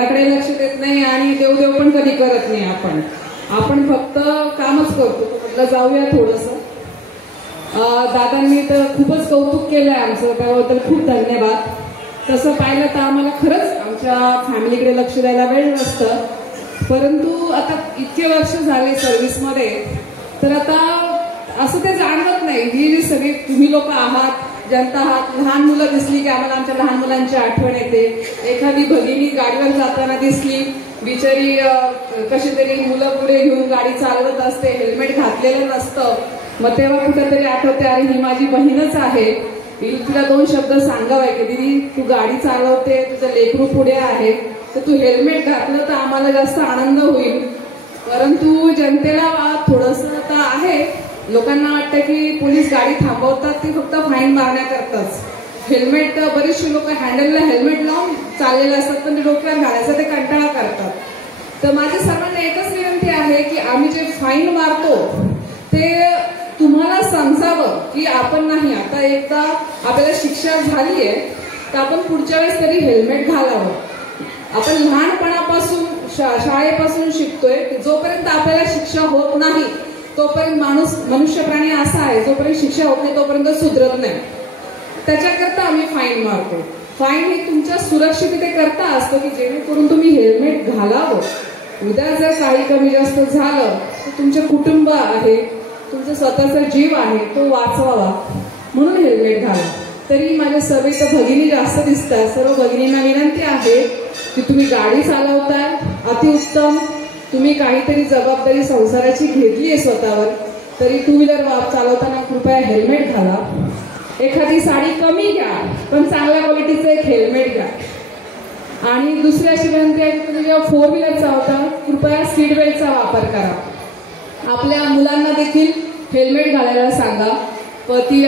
त्याकडे लक्ष देत नाही आणि देवदेव पण कधी करत नाही. आपण फक्त कामच करतो. म्हटलं जाऊया थोडंसं. दादांनी तर खूपच कौतुक केलंय आमचं, त्याबद्दल खूप धन्यवाद. तसं पाहिलं तर आम्हाला खरंच आमच्या फॅमिलीकडे लक्ष द्यायला वेळ नसतं, परंतु आता इतके वर्ष झाले सर्व्हिसमध्ये, तर आता असं ते जाणवत नाही. ही जी सगळी तुम्ही लोक आहात, जनता आहात, लहान मुलं दिसली की आम्हाला आमच्या लहान मुलांची आठवण येते. एखादी भगिनी गाडीवर जाताना दिसली, बिचारी कशी तरी मुलं पुढे घेऊन गाडी चालवत असते, हेल्मेट घातलेलं नसतं, मग तेव्हा कुठेतरी आठवते, अरे ही माझी बहीणच आहे, तिला दोन शब्द सांगावे की दीदी तू गाडी चालवते, तुझं लेकरू पुढे आहे, तर तू हेल्मेट घातलं तर आम्हाला जास्त आनंद होईल. परंतु जनतेला थोडंसं आता आहे, लोकांना वाटतं की पोलीस गाडी थांबवतात ती फक्त फाईन मारण्याकरताच. हेल्मेट बरेचसे लोक हँडलला हेल्मेट लावून चाललेले असतात, पण ते डोक्यावर घालायचं ते कंटाळा करतात. तर माझी सर्वांना एकच विनंती आहे की आम्ही जे फाईन मारतो ते तुम्हाला समजावं की आपण नाही, आता एकदा आपल्याला शिक्षा झाली आहे तर आपण पुढच्या वेळेस तरी हेल्मेट घालावं. आपण लहानपणापासून शाळेपासून शिकतोय, जोपर्यंत आपल्याला शिक्षा होत नाही तोपर्यंत मनुष्य प्राणी असा आहे, जोपर्यंत शिक्षा होत नाही तोपर्यंत सुधरत नाही. त्याच्याकरता आम्ही फाईन मारतो. फाईन ही तुमच्या सुरक्षिततेकरता असतं की जेणेकरून तुम्ही हेल्मेट घालावं. उद्या जर काही कमी जास्त झालं तर तुमचे कुटुंब आहे, तुमचा स्वतःचा जीव आहे, तो वाचवावा म्हणून हेल्मेट घाला. तरी माझ्या सर्व इथं भगिनी जास्त दिसतात. सर्व भगिनींना विनंती आहे की तुम्ही गाडी चालवताय, अतिउत्तम. तुम्ही काहीतरी जबाबदारी संसाराची घेतली आहे स्वतःवर, तरी टू व्हीलर चालवताना कृपया हेल्मेट घाला. एखादी साडी कमी घ्या पण चांगल्या क्वालिटीचं एक हेल्मेट घ्या. आणि दुसरी अशी विनंती आहे की तुम्ही जेव्हा फोर व्हीलर चालवता कृपया सीट बेल्टचा वापर करा. आपल्या मुलांना देखील हेल्मेट घालायला सांगा. पती